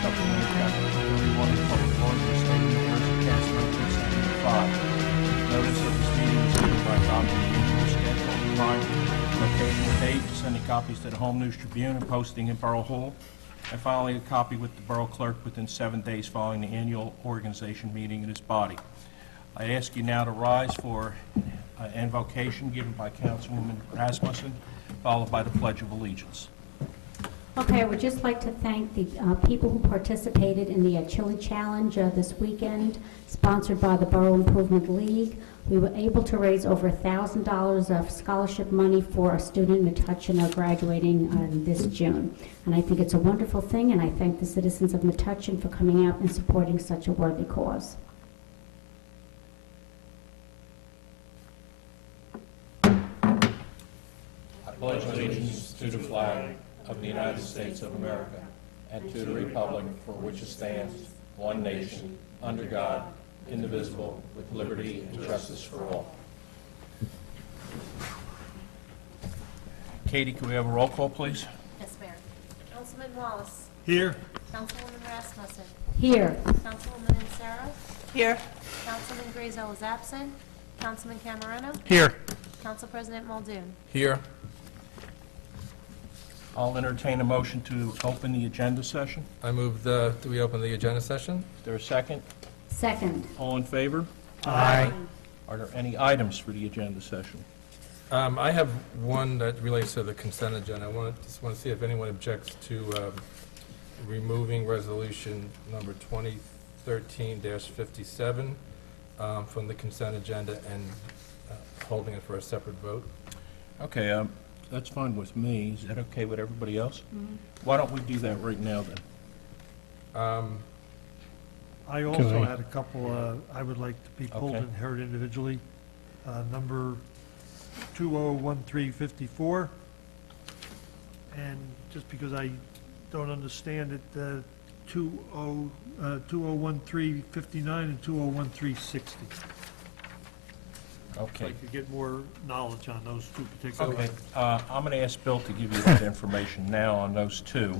supplemental chapter 31 of the public laws of the state of New Jersey, passed 1975. Notice of this meeting was given by adopting the usual schedule of time, location, and date, sending copies to the Home News Tribune and posting in Borough Hall, and filing a copy with the Borough Clerk within 7 days following the annual organization meeting in this body. I ask you now to rise for an invocation given by Councilwoman Rasmussen, followed by the Pledge of Allegiance. Okay, I would just like to thank the people who participated in the Chili Challenge this weekend, sponsored by the Borough Improvement League. We were able to raise over $1,000 of scholarship money for a student in Metuchen graduating this June. And I think it's a wonderful thing, and I thank the citizens of Metuchen for coming out and supporting such a worthy cause. I pledge allegiance to the flag of the United States of America and to the republic for which it stands, one nation, under God, indivisible, with liberty and justice for all. Katie, can we have a roll call, please? Yes, Mayor. Councilman Wallace. Here. Councilwoman Rasmussen. Here. Councilwoman Insero. Here. Councilman Grazo is absent. Councilman Camerano. Here. Council President Muldoon. Here. I'll entertain a motion to open the agenda session. I move do we open the agenda session? Is there a second? Second. All in favor? Aye. Are there any items for the agenda session? I have one that relates to the consent agenda. I just want to see if anyone objects to removing resolution number 2013-57 from the consent agenda and holding it for a separate vote. Okay, that's fine with me. Is that okay with everybody else? Mm-hmm. Why don't we do that right now, then? I also had a couple I would like to be pulled Okay. and heard individually. Number 201354. And just because I don't understand it, 201359 and 201360. Okay. I could get more knowledge on those two particular Okay, items. I'm going to ask Bill to give you that information now on those two,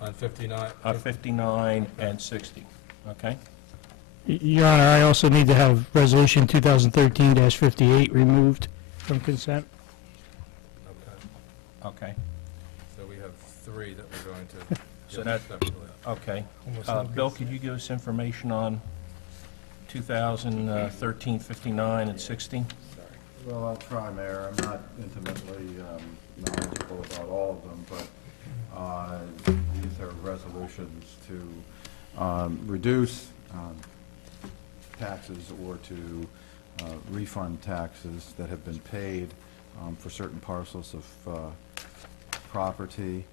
On 59? 59 and 60, okay? Your Honor, I also need to have Resolution 2013-58 removed from consent. Okay. Okay, So we have three that we're going to So give that- separately. okay. Bill, could you give us information on 2013, 59, and 60? Well, I'll try, Mayor. I'm not intimately knowledgeable about all of them, but these are resolutions to reduce taxes or to refund taxes that have been paid for certain parcels of property.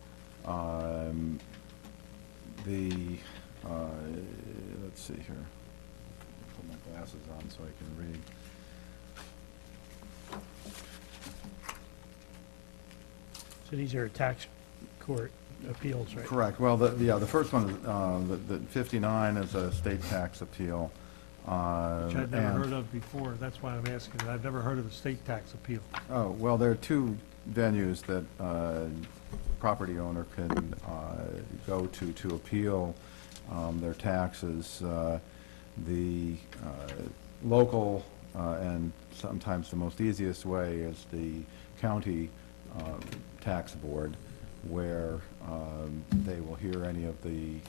Let's see here. Put my glasses on so I can read. So these are tax court appeals, right? Correct. Well, the first one, the 59 is a state tax appeal. Which I've never and- heard of before. That's why I'm asking. I've never heard of a state tax appeal. Oh, well, there are two venues that property owner can go to appeal their taxes. The local and sometimes the most easiest way is the county tax board, where they will hear any of the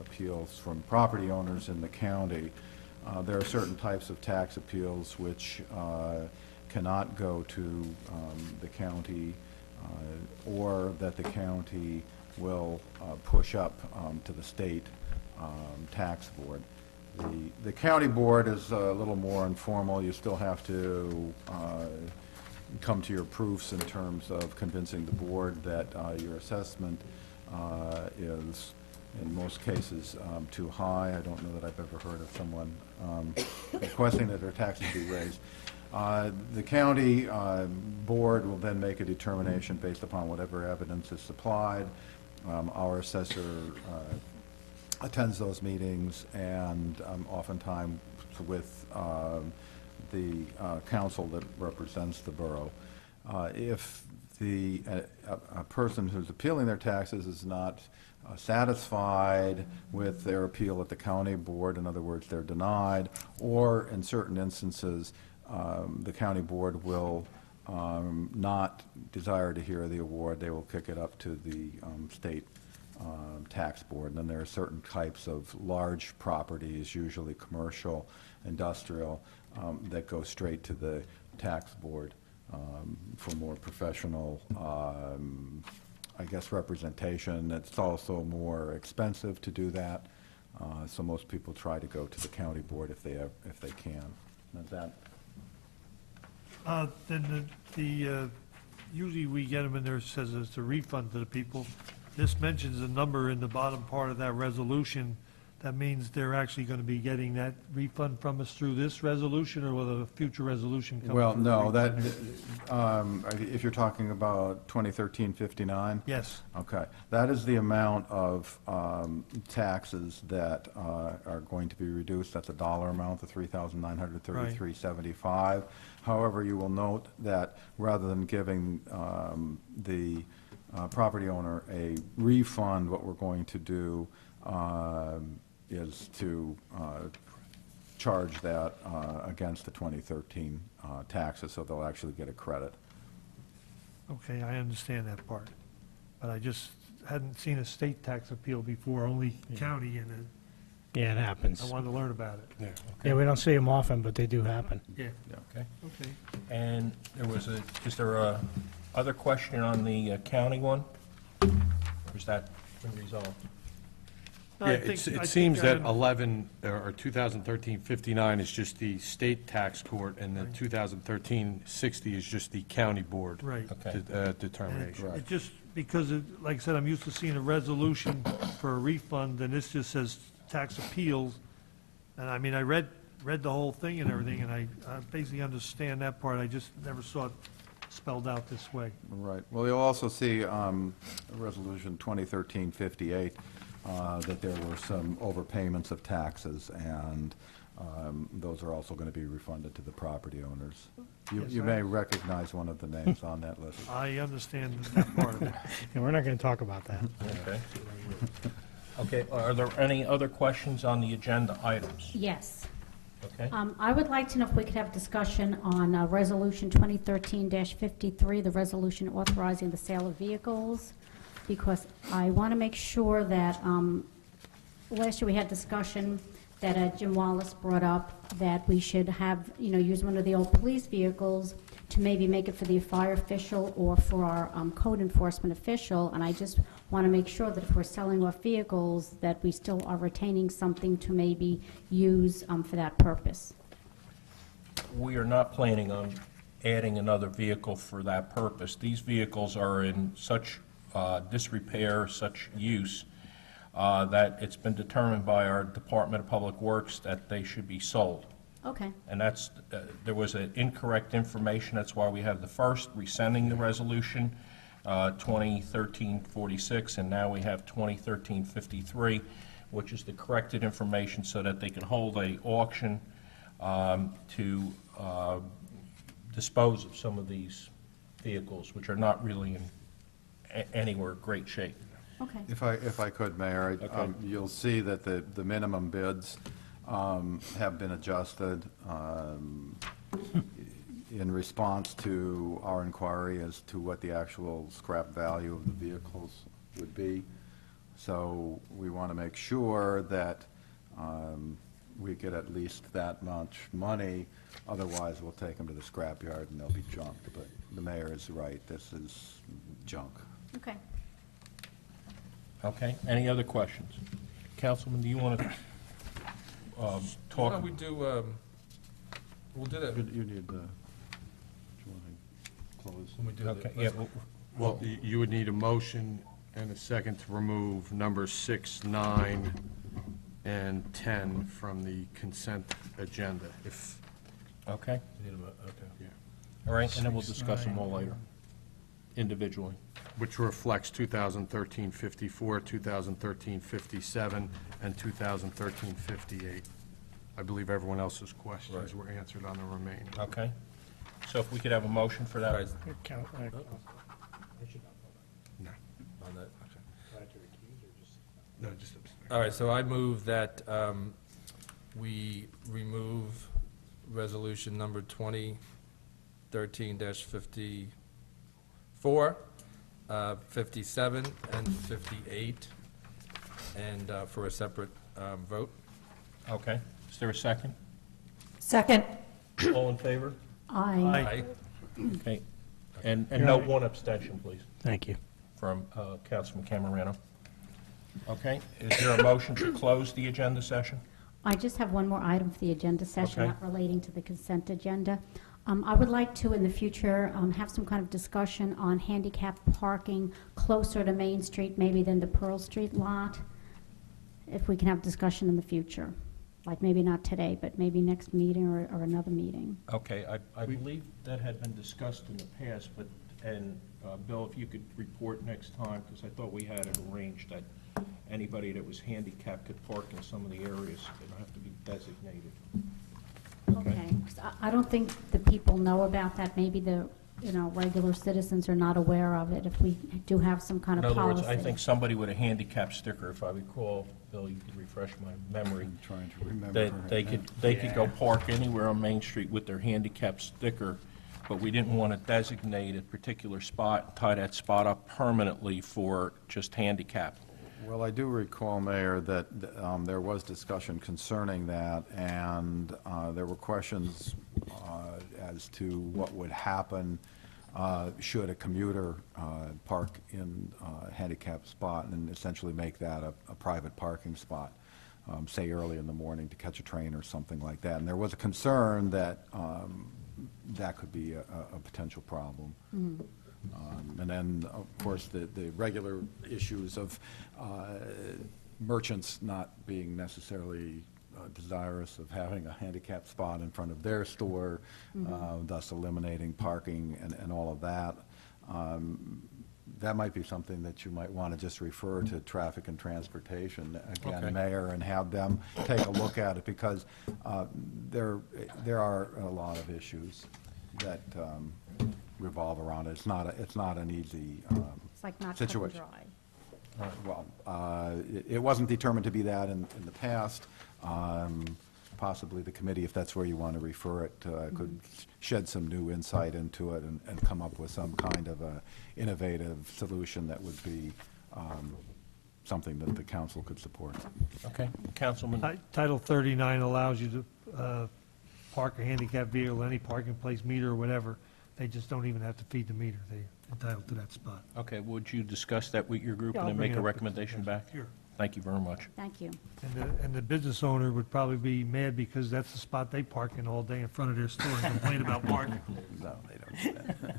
appeals from property owners in the county. There are certain types of tax appeals which cannot go to the county or that the county will push up to the state tax board. The county board is a little more informal. You still have to come to your proofs in terms of convincing the board that your assessment is, in most cases, too high. I don't know that I've ever heard of someone requesting that their taxes be raised. The county board will then make a determination based upon whatever evidence is supplied. Our assessor attends those meetings, and oftentimes with the council that represents the borough. If a person who's appealing their taxes is not satisfied with their appeal at the county board, in other words, they're denied, or in certain instances, the county board will not desire to hear the award, they will kick it up to the state tax board. And then there are certain types of large properties, usually commercial, industrial, that go straight to the tax board for more professional, I guess, representation. It's also more expensive to do that, so most people try to go to the county board if they can. Is that? Then usually we get them in there, it says it's a refund to the people. This mentions a number in the bottom part of that resolution. That means they're actually going to be getting that refund from us through this resolution, or will a future resolution come? Well, for a no, refund? if you're talking about 2013-59? Yes, Okay, that is the amount of taxes that are going to be reduced. That's a dollar amount, the $3,933.75. However, you will note that rather than giving the property owner a refund, what we're going to do is to charge that against the 2013 taxes, so they'll actually get a credit. okay, I understand that part. But I just hadn't seen a state tax appeal before, only county, and Yeah, it happens. I wanted to learn about it. Yeah, we don't see them often, but they do happen. Yeah, Okay. okay. And is there a other question on the county one? Or is that been resolved? No, Yeah, I think- I it think seems I that un- 11, or 2013-59 is just the state tax court, and the Right. 2013-60 is just the county board Right. Okay. determination. Right. It just, because, like I said, I'm used to seeing a resolution for a refund, and this just says tax appeals. And I mean, I read the whole thing and everything, and I basically understand that part. I just never saw it spelled out this way. Right. Well, you'll also see Resolution 2013-58, that there were some overpayments of taxes, and those are also going to be refunded to the property owners. Yes, You I- may recognize one of the names on that list. I understand that part of it. And we're not going to talk about that. Okay. Okay, are there any other questions on the agenda items? Yes. Okay? I would like to know if we could have a discussion on Resolution 2013-53, the resolution authorizing the sale of vehicles, because I want to make sure that, last year we had discussion that Jim Wallace brought up, that we should have, use one of the old police vehicles to maybe make it for the fire official or for our code enforcement official, and I just want to make sure that if we're selling off vehicles, that we still are retaining something to maybe use for that purpose. We are not planning on adding another vehicle for that purpose. These vehicles are in such disrepair, such use, that it's been determined by our Department of Public Works that they should be sold. Okay, And that's, there was an incorrect information, that's why we have the first rescinding the resolution, 2013-46, and now we have 2013-53, which is the corrected information so that they can hold a auction to dispose of some of these vehicles, which are not really in anywhere great shape. okay. If I could, Mayor, Okay. you'll see that the minimum bids have been adjusted in response to our inquiry as to what the actual scrap value of the vehicles would be. So we want to make sure that we get at least that much money. Otherwise, we'll take them to the scrapyard and they'll be junked. But the mayor is right, this is junk. Okay. Okay, any other questions? Councilman, do you want to Why talk? don't we do, we'll do that, You need the, do you want to close? when we do the, Okay, yeah, Well, you would need a motion and a second to remove numbers 6, 9, and 10 from the consent agenda, if, okay, okay. all right, and then we'll discuss them all later, individually. which reflects 2013-54, 2013-57, and 2013-58. I believe everyone else's questions were answered on the remaining. Okay, so if we could have a motion for that? Right. All right, so I move that we remove resolution number 2013-54, 57, and 58, and for a separate vote. Okay. Is there a second? Second. All in favor? Aye. Okay. And note one abstention, please, Thank you. from Councilman Camerano. Okay. Is there a motion to close the agenda session? I just have one more item for the agenda session, Okay. not relating to the consent agenda. I would like to, in the future, have some kind of discussion on handicap parking closer to Main Street, maybe than the Pearl Street lot, if we can have discussion in the future. Like, maybe not today, but maybe next meeting or another meeting. Okay, I believe that had been discussed in the past, but, Bill, if you could report next time, because I thought we had it arranged that anybody that was handicapped could park in some of the areas. They don't have to be designated. Okay. 'Cause I don't think the people know about that. Maybe the, regular citizens are not aware of it, if we do have some kind In of other policy. words, I think somebody with a handicap sticker, if I recall, Bill, you could refresh my memory, I'm trying to remember. that right they could go park anywhere on Main Street with their handicap sticker, but we didn't want to designate a particular spot, tie that spot up permanently for just handicap. Well, I do recall, Mayor, that there was discussion concerning that, and there were questions as to what would happen should a commuter park in a handicapped spot and essentially make that a private parking spot, say early in the morning to catch a train or something like that. And there was a concern that that could be a potential problem. And then, of course, the regular issues of merchants not being necessarily desirous of having a handicapped spot in front of their store, thus eliminating parking and all of that. That might be something that you might want to just refer to Traffic and Transportation, Okay. again, Mayor, and have them take a look at it, because there are a lot of issues that revolve around it. It's not an easy It's like not cut and situation. dry. Well, it wasn't determined to be that in the past. Possibly the committee, if that's where you want to refer it, could shed some new insight into it and come up with some kind of a innovative solution that would be something that the council could support. Okay, Councilman, Title 39 allows you to park a handicapped vehicle, any parking place, meter or whatever. They just don't even have to feed the meter. They're entitled to that spot. okay, would you discuss that with your group Yeah, and I'll then bring make it a up with the recommendation back? Sure. Thank you very much. Thank you. And the business owner would probably be mad because that's the spot they park in all day in front of their store and complain about parking. No, they don't do that.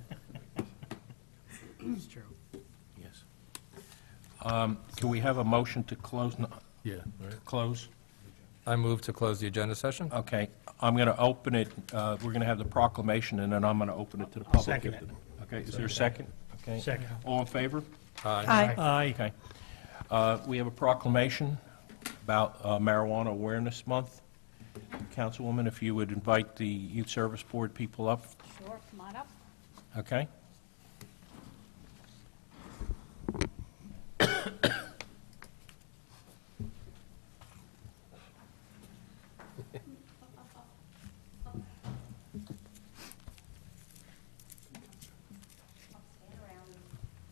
It's true. Yes. Can we have a motion to close? Yeah. Close? I move to close the agenda session. Okay, I'm going to open it, we're going to have the proclamation, and then I'm going to open it to the public. Second it. Okay, is there a second? Okay. Second. All in favor? Aye. Aye. Okay. We have a proclamation about Marijuana Awareness Month. Councilwoman, if you would invite the Youth Service Board people up, Sure, come on up. okay?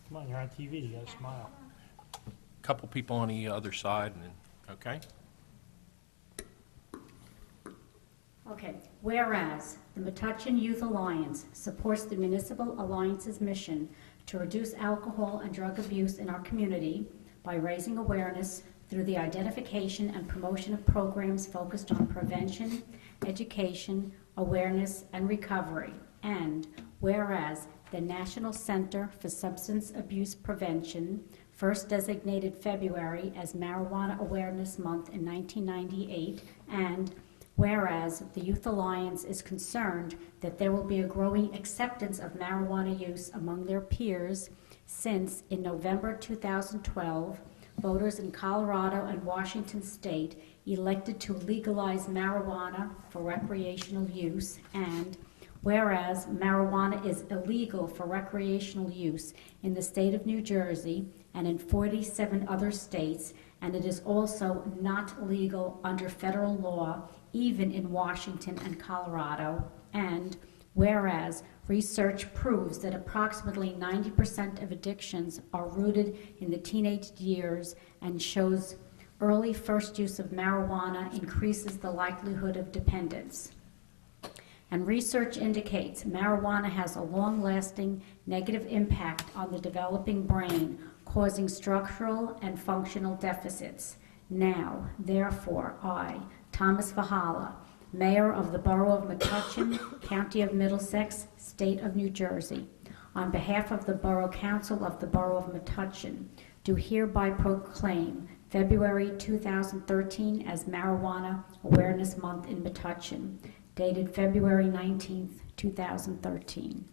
Come on, you're on TV, you gotta smile. Couple people on the other side, and then, okay? Okay, whereas the Metuchen Youth Alliance supports the Municipal Alliance's mission to reduce alcohol and drug abuse in our community by raising awareness through the identification and promotion of programs focused on prevention, education, awareness, and recovery. And whereas the National Center for Substance Abuse Prevention first designated February as Marijuana Awareness Month in 1998, and whereas the Youth Alliance is concerned that there will be a growing acceptance of marijuana use among their peers since in November 2012, voters in Colorado and Washington State elected to legalize marijuana for recreational use, and whereas marijuana is illegal for recreational use in the state of New Jersey and in 47 other states, and it is also not legal under federal law, even in Washington and Colorado. And whereas research proves that approximately 90% of addictions are rooted in the teenage years and shows early first use of marijuana increases the likelihood of dependence. And research indicates marijuana has a long-lasting negative impact on the developing brain, causing structural and functional deficits. Now, therefore, I, Thomas Vahala, Mayor of the Borough of Metuchen, County of Middlesex, State of New Jersey, on behalf of the Borough Council of the Borough of Metuchen, do hereby proclaim February 2013 as Marijuana Awareness Month in Metuchen, dated February 19th, 2013.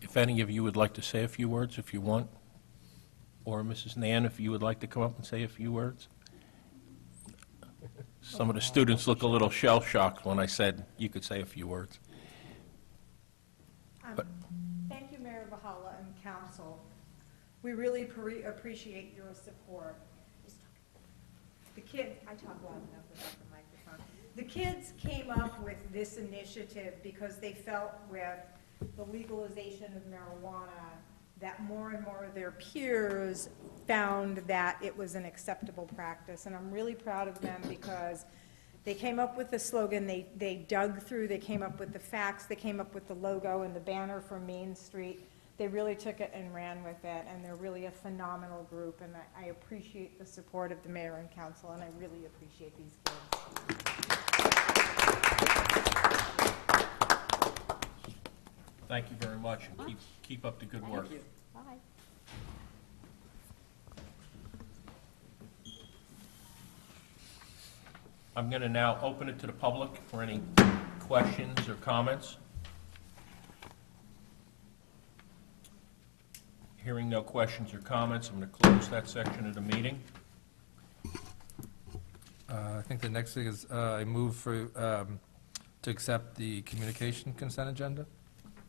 If any of you would like to say a few words, if you want, or Mrs. Nan, if you would like to come up and say a few words. Some of the students look a little shell-shocked when I said you could say a few words. But- Thank you, Mayor Vahala and Council. We really appreciate your support. The kids, I talk loud enough without the microphone. The kids came up with this initiative because they felt with the legalization of marijuana that more and more of their peers found that it was an acceptable practice. And I'm really proud of them because they came up with the slogan, they dug through, they came up with the facts, they came up with the logo and the banner for Main Street. They really took it and ran with it, and they're really a phenomenal group, and I appreciate the support of the mayor and council, and I really appreciate these kids. Thank you very much, and keep up the good work. Thank you. Bye. I'm going to now open it to the public for any questions or comments. Hearing no questions or comments, I'm going to close that section of the meeting. I think the next thing is I move for, to accept the communication consent agenda.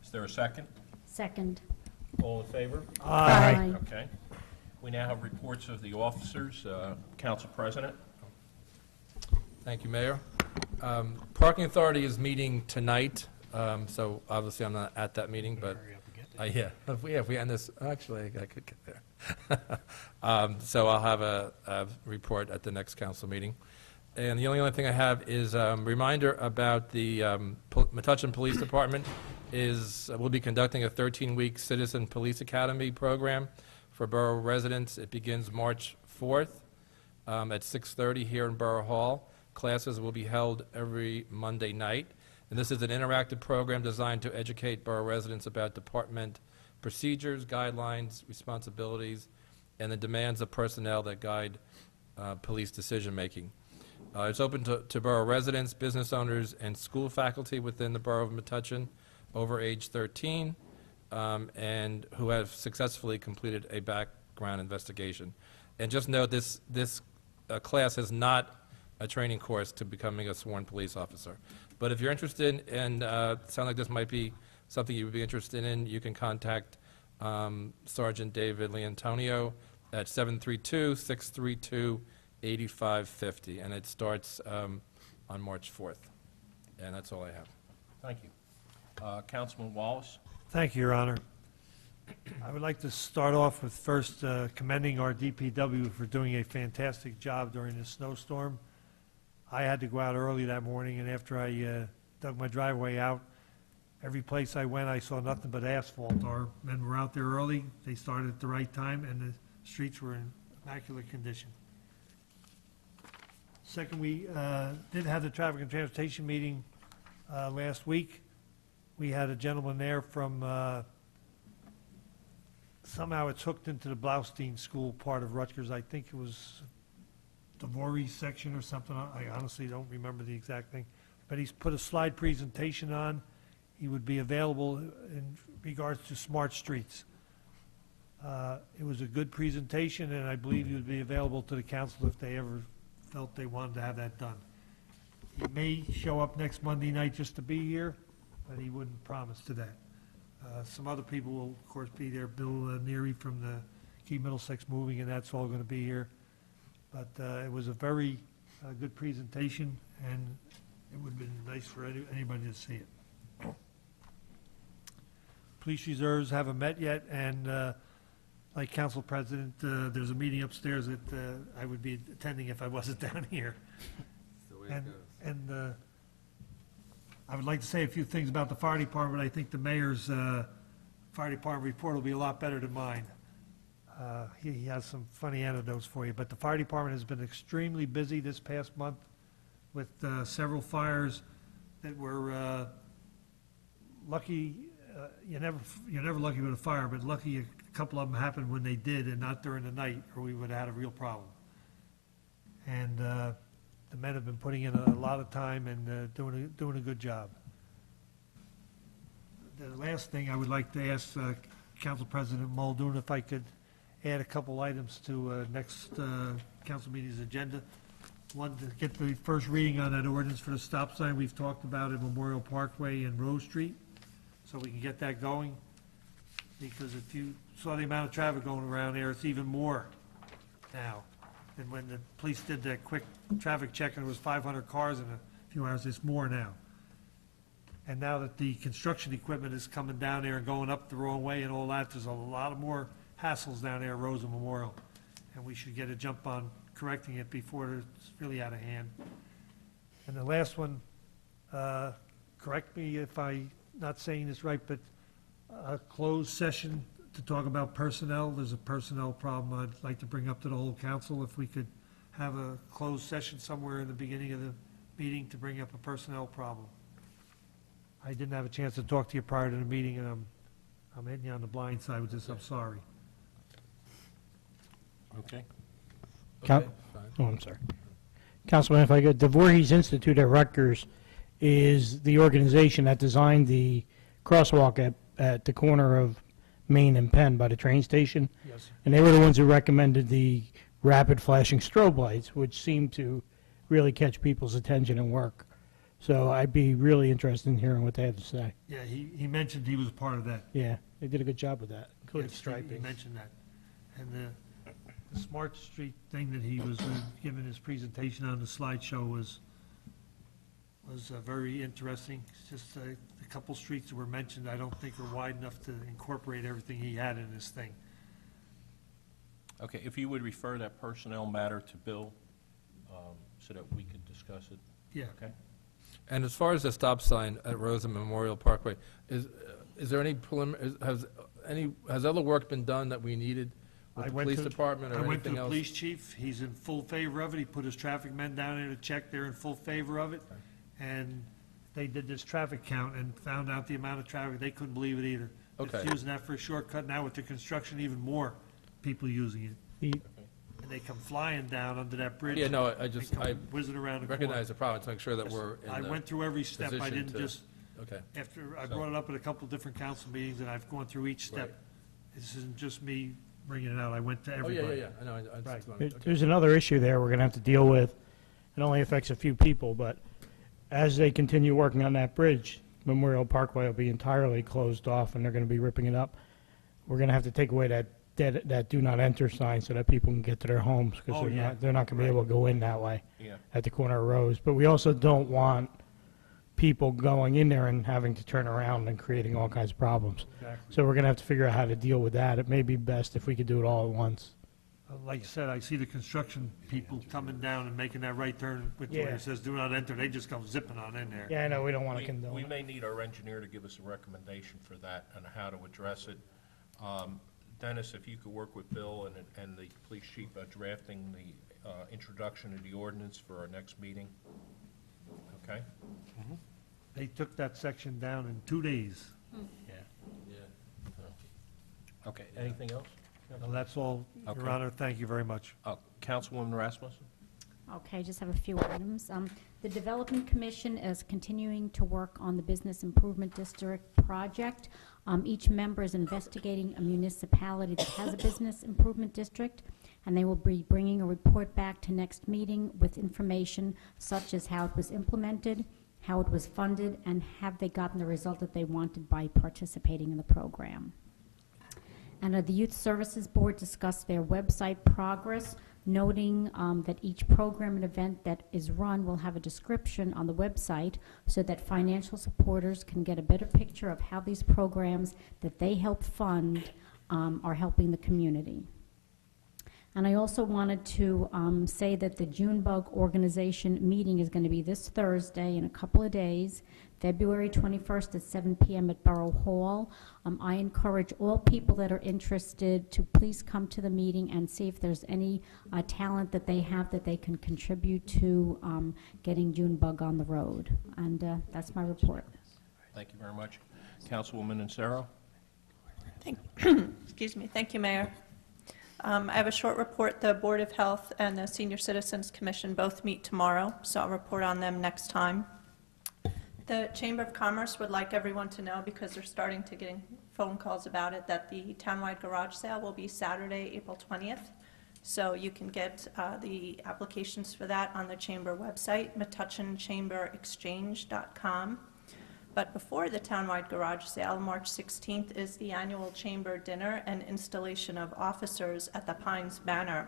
Is there a second? Second. All in favor? Aye. Okay. We now have reports of the officers. Council President? Thank you, Mayor. Parking Authority is meeting tonight, so obviously I'm not at that meeting, but yeah, if we end this, actually, I could get there. So I'll have a report at the next council meeting. And the only other thing I have is a reminder about the Metuchen Police Department we'll be conducting a 13-week Citizen Police Academy program for borough residents. It begins March 4th at 6:30 here in Borough Hall. Classes will be held every Monday night. And this is an interactive program designed to educate borough residents about department procedures, guidelines, responsibilities, and the demands of personnel that guide police decision-making. It's open to borough residents, business owners, and school faculty within the borough of Metuchen over age 13 and who have successfully completed a background investigation. And just note, this class is not a training course to becoming a sworn police officer. But if you're interested and sound like this might be something you would be interested in, you can contact Sergeant David Leantonio at 732-632-8550, and it starts on March 4th. And that's all I have. Thank you. Councilman Wallace? Thank you, Your Honor. I would like to start off with first commending our DPW for doing a fantastic job during the snowstorm. I had to go out early that morning, and after I dug my driveway out, every place I went, I saw nothing but asphalt. Our men were out there early, they started at the right time, and the streets were in immaculate condition. Second, we did have the Traffic and Transportation meeting last week. We had a gentleman there from, somehow it's hooked into the Blaustein School part of Rutgers. I think it was the Voorhees section or something. I honestly don't remember the exact thing. But he's put a slide presentation on. He would be available in regards to smart streets. It was a good presentation, and I believe he would be available to the council if they ever felt they wanted to have that done. He may show up next Monday night just to be here, but he wouldn't promise to that. Some other people will, of course, be there. Bill Neary from the Keep Middlesex Moving, and that's all going to be here. But it was a very good presentation, and it would have been nice for anybody to see it. Police reserves haven't met yet, and like Council President, there's a meeting upstairs that I would be attending if I wasn't down here. And I would like to say a few things about the fire department. I think the mayor's fire department report will be a lot better than mine. He has some funny anecdotes for you, but the fire department has been extremely busy this past month with several fires that were lucky. You're never lucky with a fire, but lucky a couple of them happened when they did and not during the night, or we would have had a real problem. And the men have been putting in a lot of time and doing a good job. The last thing I would like to ask Council President Muldoon if I could add a couple items to next council meeting's agenda. One, to get the first reading on that ordinance for the stop sign we've talked about at Memorial Parkway and Rose Street, so we can get that going. Because if you saw the amount of traffic going around there, it's even more now. And when the police did that quick traffic check and it was 500 cars in a few hours, it's more now. And now that the construction equipment is coming down there and going up the wrong way and all that, there's a lot of more hassles down there at Rose and Memorial. And we should get a jump on correcting it before it's really out of hand. And the last one, correct me if I'm not saying this right, but a closed session to talk about personnel. There's a personnel problem I'd like to bring up to the whole council. If we could have a closed session somewhere in the beginning of the meeting to bring up a personnel problem. I didn't have a chance to talk to you prior to the meeting, and I'm hitting you on the blind side with this. I'm sorry. Okay. Coun- Okay, fine. Oh, I'm sorry. Councilman, if I could, the Voorhees Institute at Rutgers is the organization that designed the crosswalk at the corner of Main and Penn by the train station. Yes. And they were the ones who recommended the rapid flashing strobe lights, which seem to really catch people's attention and work. So I'd be really interested in hearing what they have to say. Yeah, he mentioned he was part of that. Yeah, they did a good job with that, including Yes, striping. He mentioned that. And the Smart Street thing that he was giving his presentation on the slideshow was very interesting. It's just a couple streets that were mentioned I don't think are wide enough to incorporate everything he had in this thing. Okay, if you would refer that personnel matter to Bill, so that we could discuss it, Yeah. okay? And as far as the stop sign at Rose and Memorial Parkway, is there any has other work been done that we needed with I the went police to- department or I went to anything the else? police chief, he's in full favor of it, he put his traffic men down there to check, they're in full favor of it. And they did this traffic count and found out the amount of traffic, they couldn't believe it either. Okay. It's using that for a shortcut, now with the construction, even more people using it. The- And they come flying down under that bridge. Yeah, no, I They just, come I whizzing around the corner. recognize the problem, to make sure that we're I in the, went through every step, I position didn't to- just, okay. after, I So- brought it up at a couple different council meetings, and I've gone through each step. Right. This isn't just me bringing it out, I went to Oh, everybody. yeah, I know, I just Right. wanted- okay. There's another issue there we're going to have to deal with. It only affects a few people, but as they continue working on that bridge, Memorial Parkway will be entirely closed off, and they're going to be ripping it up. We're going to have to take away that do not enter sign so that people can get to their homes, because Oh, yeah. they're not going to be able to go in that way Yeah. at the corner of Rose. But we also don't want people going in there and having to turn around and creating all kinds of problems. Exactly. So we're going to have to figure out how to deal with that. It may be best if we could do it all at once. Like you said, I see the construction people coming down and making that right turn with where Yeah. it says do not enter, they just come zipping on in there. Yeah, I know, we don't want to We condone it. may need our engineer to give us a recommendation for that and how to address it. Dennis, if you could work with Bill and the police chief drafting the introduction of the ordinance for our next meeting, okay? They took that section down in 2 days. Yeah. Yeah. Okay, anything else? Well, that's all, Your Okay. Honor, thank you very much. Councilwoman Rasmussen? Okay, just have a few items. The Development Commission is continuing to work on the Business Improvement District project. Each member is investigating a municipality that has a business improvement district, and they will be bringing a report back to next meeting with information such as how it was implemented, how it was funded, and have they gotten the result that they wanted by participating in the program. And the Youth Services Board discussed their website progress, noting that each program and event that is run will have a description on the website so that financial supporters can get a better picture of how these programs that they help fund are helping the community. And I also wanted to say that the Junebug organization meeting is going to be this Thursday in a couple of days, February 21st at 7 p.m. at Borough Hall. I encourage all people that are interested to please come to the meeting and see if there's any talent that they have that they can contribute to getting Junebug on the road. And that's my report. Thank you very much. Councilwoman Insero? Excuse me. Thank you, Mayor. I have a short report. The Board of Health and the Senior Citizens Commission both meet tomorrow, so I'll report on them next time. The Chamber of Commerce would like everyone to know, because they're starting to getting phone calls about it, that the townwide garage sale will be Saturday, April 20th. So you can get the applications for that on the Chamber website, metuchenchamberexchange.com. But before the townwide garage sale, March 16th, is the annual Chamber dinner and installation of officers at the Pines Banner.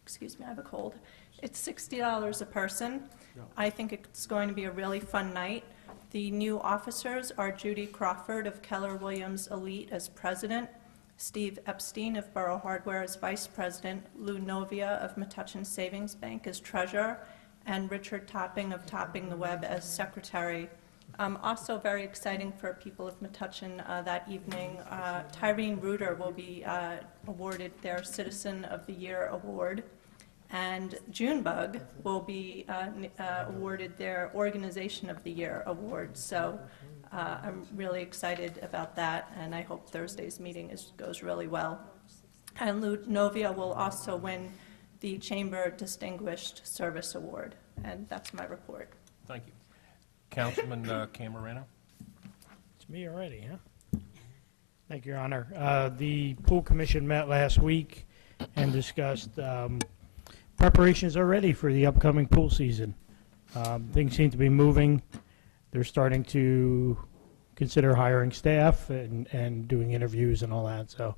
Excuse me, I have a cold. It's $60 a person. I think it's going to be a really fun night. The new officers are Judy Crawford of Keller Williams Elite as president, Steve Epstein of Borough Hardware as vice president, Lou Novia of Metuchen Savings Bank as treasurer, and Richard Topping of Topping the Web as secretary. Also very exciting for people of Metuchen that evening, Tyrene Reuter will be awarded their Citizen of the Year award, and Junebug will be awarded their Organization of the Year award. So I'm really excited about that, and I hope Thursday's meeting goes really well. And Lou Novia will also win the Chamber Distinguished Service Award, and that's my report. Thank you. Councilman Camerano? It's me already, huh? Thank you, Your Honor. The pool commission met last week and discussed preparations are ready for the upcoming pool season. Things seem to be moving. They're starting to consider hiring staff and doing interviews and all that. So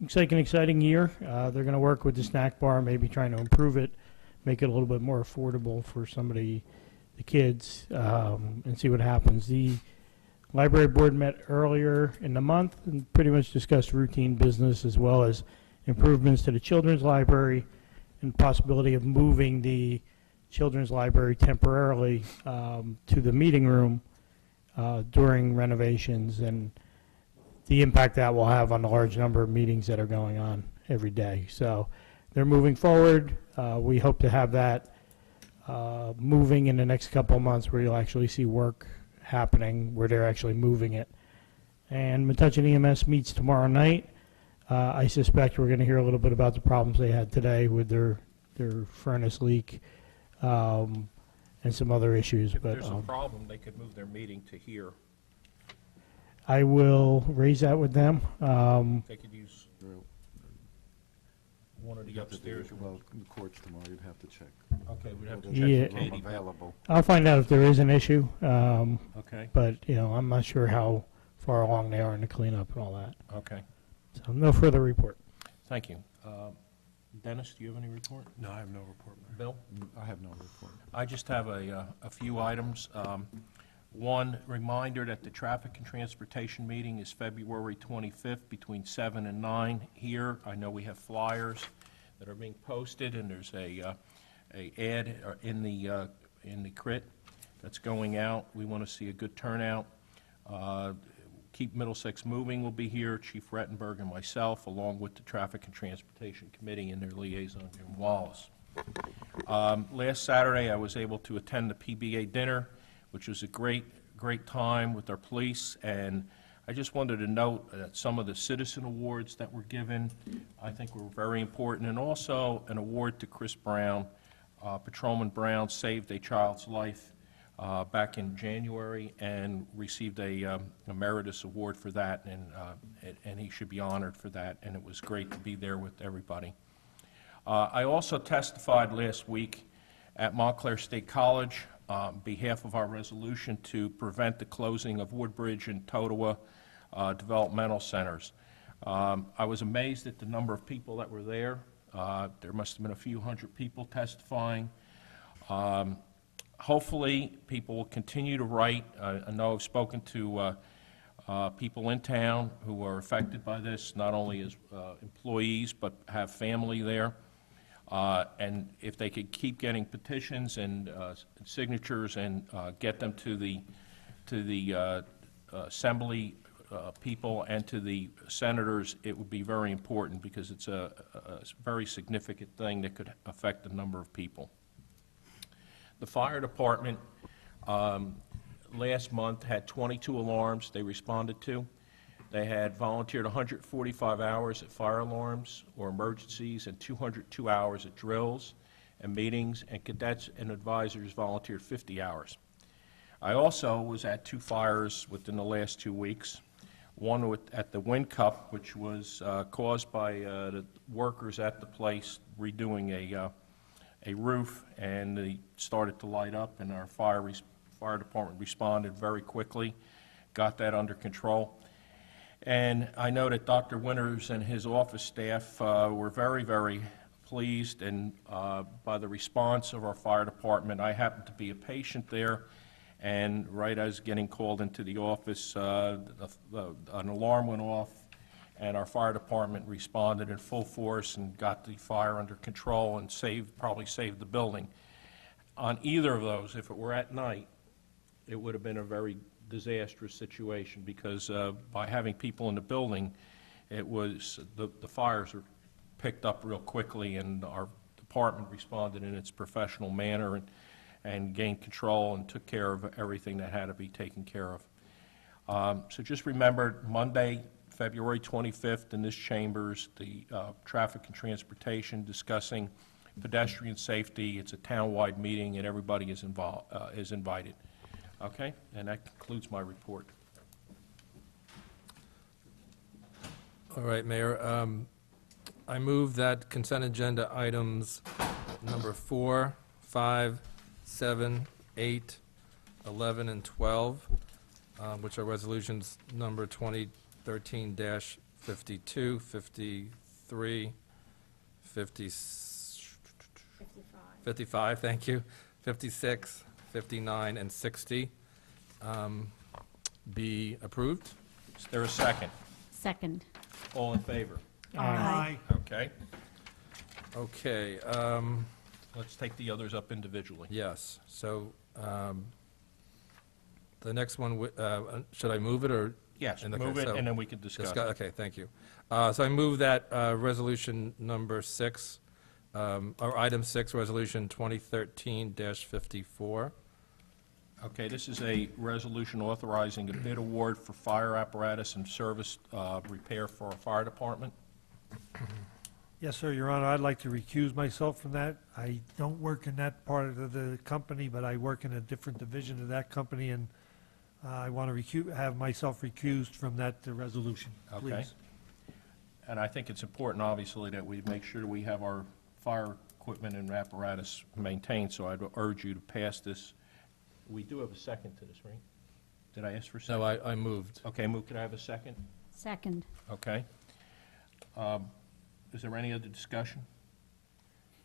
looks like an exciting year. They're going to work with the snack bar, maybe trying to improve it, make it a little bit more affordable for somebody, the kids, and see what happens. The library board met earlier in the month and pretty much discussed routine business as well as improvements to the children's library and possibility of moving the children's library temporarily to the meeting room during renovations and the impact that will have on the large number of meetings that are going on every day. So they're moving forward. We hope to have that moving in the next couple of months where you'll actually see work happening, where they're actually moving it. And Metuchen EMS meets tomorrow night. I suspect we're going to hear a little bit about the problems they had today with their furnace leak and some other issues. If But there's a problem, they could move their meeting to here. I will raise that with them. They could use one of the upstairs rooms. Well, in the courts tomorrow, you'd have to check. Okay, we'd have to There's check Yeah. with room Katie. available. I'll find out if there is an issue, Okay, but I'm not sure how far along they are in the cleanup and all that. okay. So no further report. Thank you. Dennis, do you have any report? No, I have no report, Mayor. Bill? I have no report. I just have a few items. One, reminder that the Traffic and Transportation meeting is February 25th between 7 and 9 here. I know we have flyers that are being posted, and there's a ad in the crit that's going out. We want to see a good turnout. Keep Middlesex Moving will be here, Chief Rettenberg and myself, along with the Traffic and Transportation Committee and their liaison, Jim Wallace. Last Saturday, I was able to attend the PBA dinner, which was a great time with our police, and I just wanted to note that some of the citizen awards that were given, I think were very important, and also an award to Chris Brown. Patrolman Brown saved a child's life back in January and received a emeritus award for that, and he should be honored for that, and it was great to be there with everybody. I also testified last week at Montclair State College on behalf of our resolution to prevent the closing of Woodbridge and Totowa developmental centers. I was amazed at the number of people that were there. There must have been a few hundred people testifying. Hopefully, people will continue to write. I know I've spoken to people in town who are affected by this, not only as employees, but have family there. And if they could keep getting petitions and signatures and get them to the assembly people and to the senators, it would be very important, because it's a very significant thing that could affect a number of people. The fire department last month had 22 alarms they responded to. They had volunteered 145 hours at fire alarms or emergencies and 202 hours at drills and meetings, and cadets and advisors volunteered 50 hours. I also was at 2 fires within the last 2 weeks. One at the Wind Cup, which was caused by the workers at the place redoing a roof, and they started to light up, and our fire department responded very quickly, got that under control. And I know that Dr. Winters and his office staff were very, very pleased and by the response of our fire department. I happened to be a patient there, and right as I was getting called into the office, an alarm went off, and our fire department responded in full force and got the fire under control and probably saved the building. On either of those, if it were at night, it would have been a very disastrous situation, because by having people in the building, it was the fires were picked up real quickly, and our department responded in its professional manner and gained control and took care of everything that had to be taken care of. So just remember, Monday, February 25th, in this chambers, the Traffic and Transportation discussing pedestrian safety. It's a town-wide meeting, and everybody is invited. Okay, and that concludes my report. All right, Mayor. I move that consent agenda items number 4, 5, 7, 8, 11, and 12, which are resolutions number 2013-52, 53, 55, thank you, 56, 59, and 60 be approved. Is there a second? Second. All in favor? Aye. Okay, Okay, let's take the others up individually. yes, so the next one, should I move it, or? Yes, Okay, move it, so and then we can discuss. Okay, thank you. So I move that resolution number 6, or item 6, resolution 2013-54. Okay, this is a resolution authorizing a bid award for fire apparatus and service repair for our fire department. Yes, sir, Your Honor, I'd like to recuse myself from that. I don't work in that part of the company, but I work in a different division of that company, and I want to have myself recused from that resolution, please. Okay. And I think it's important, obviously, that we make sure we have our fire equipment and apparatus maintained, so I'd urge you to pass this. We do have a second to this, right? Did I ask for a second? No, I moved. Okay, could I have a second? Second. Okay. Is there any other discussion?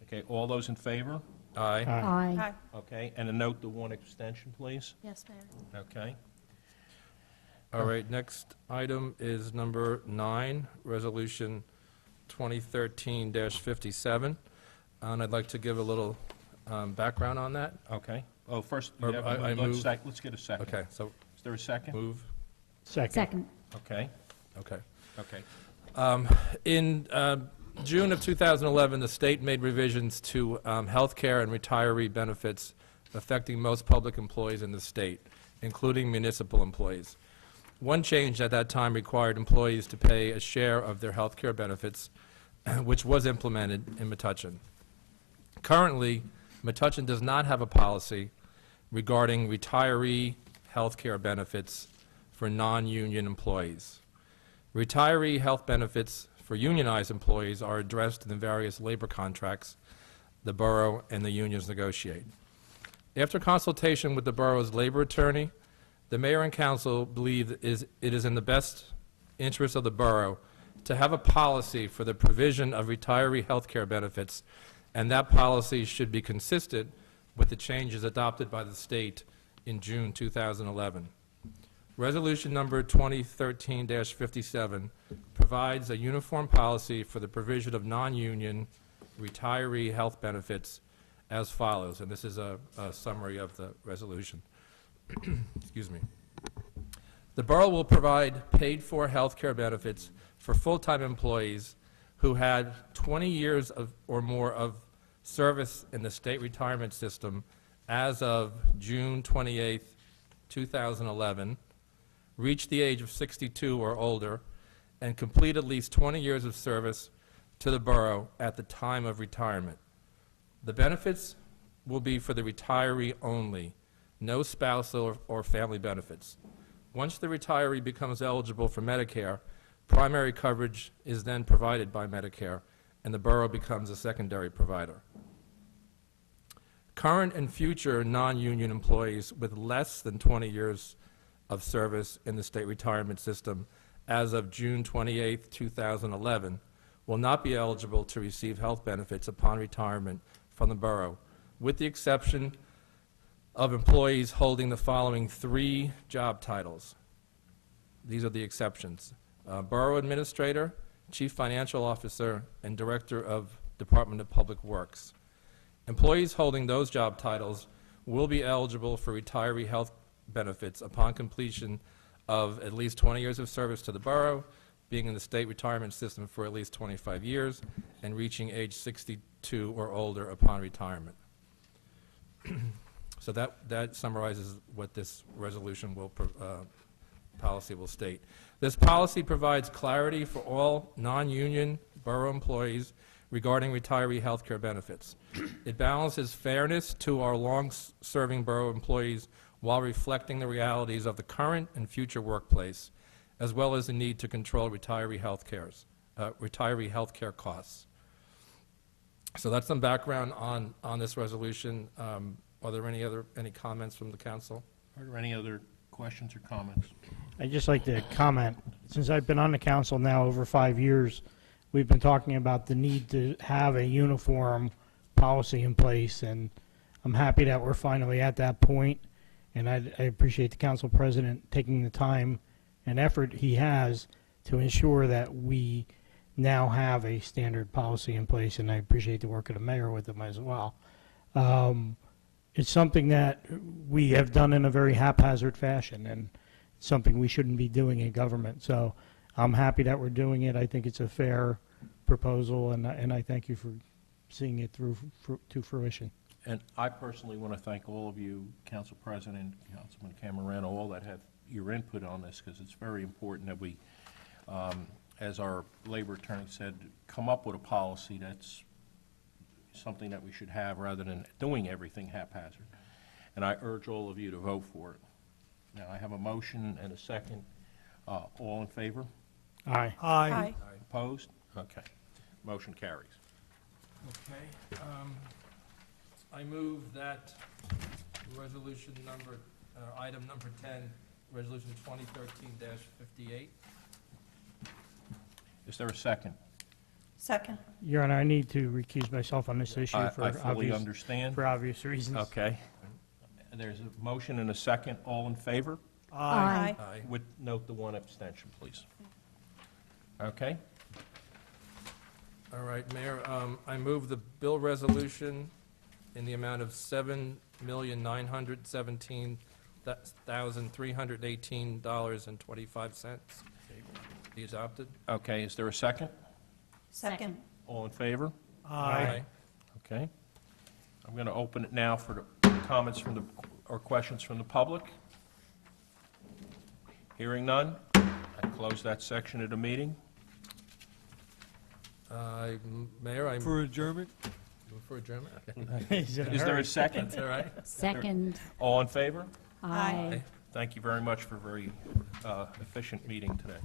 Okay, all those in favor? Aye. Aye. Aye. Okay, and a note to one extension, please. Yes, Mayor. Okay. All right, next item is number 9, resolution 2013-57. And I'd like to give a little background on that. Okay. Oh, first, Or I move- let's get a second. Okay, so Is there a second? move. Second. Second. Okay, Okay. okay. In June of 2011, the state made revisions to health care and retiree benefits affecting most public employees in the state, including municipal employees. One change at that time required employees to pay a share of their health care benefits, which was implemented in Metuchen. Currently, Metuchen does not have a policy regarding retiree health care benefits for non-union employees. Retiree health benefits for unionized employees are addressed in the various labor contracts the borough and the unions negotiate. After consultation with the borough's labor attorney, the mayor and council believe it is in the best interest of the borough to have a policy for the provision of retiree health care benefits, and that policy should be consistent with the changes adopted by the state in June 2011. Resolution number 2013-57 provides a uniform policy for the provision of non-union retiree health benefits as follows, and this is a summary of the resolution. Excuse me. The borough will provide paid-for health care benefits for full-time employees who had 20 years or more of service in the state retirement system as of June 28, 2011, reached the age of 62 or older, and complete at least 20 years of service to the borough at the time of retirement. The benefits will be for the retiree only, no spousal or family benefits. Once the retiree becomes eligible for Medicare, primary coverage is then provided by Medicare, and the borough becomes a secondary provider. Current and future non-union employees with less than 20 years of service in the state retirement system as of June 28, 2011, will not be eligible to receive health benefits upon retirement from the borough, with the exception of employees holding the following 3 job titles. These are the exceptions: Borough Administrator, Chief Financial Officer, and Director of Department of Public Works. Employees holding those job titles will be eligible for retiree health benefits upon completion of at least 20 years of service to the borough, being in the state retirement system for at least 25 years, and reaching age 62 or older upon retirement. So that summarizes what this resolution will policy will state. This policy provides clarity for all non-union borough employees regarding retiree health care benefits. It balances fairness to our long-serving borough employees while reflecting the realities of the current and future workplace, as well as the need to control retiree health care costs. So that's some background on this resolution. Are there any comments from the council? Are there any other questions or comments? I'd just like to comment, since I've been on the council now over 5 years, we've been talking about the need to have a uniform policy in place, and I'm happy that we're finally at that point, and I appreciate the council president taking the time and effort he has to ensure that we now have a standard policy in place, and I appreciate the work of the mayor with them as well. It's something that we have done in a very haphazard fashion, and something we shouldn't be doing in government. So I'm happy that we're doing it. I think it's a fair proposal, and I thank you for seeing it through to fruition. And I personally want to thank all of you, Council President, Councilman Camerano, all that have your input on this, because it's very important that we, as our labor attorney said, come up with a policy that's something that we should have rather than doing everything haphazard. And I urge all of you to vote for it. Now, I have a motion and a second. All in favor? Aye. Aye. Opposed? Okay. Motion carries. Okay. I move that resolution number, item number 10, resolution 2013-58. Is there a second? Second. Your Honor, I need to recuse myself on this issue I fully understand. for obvious reasons. Okay. There's a motion and a second. All in favor? Aye. Aye. With note the one abstention, please. Okay. All right, Mayor, I move the bill resolution in the amount of $7,917,318.25 be adopted. Okay, is there a second? Second. All in favor? Aye. Okay. I'm going to open it now for the comments from the, or questions from the public. Hearing none, I close that section of the meeting. Mayor, I move For adjournment? for adjournment. He's in a Is there hurry. a second? All right. Second. All in favor? Aye. Thank you very much for a very efficient meeting today.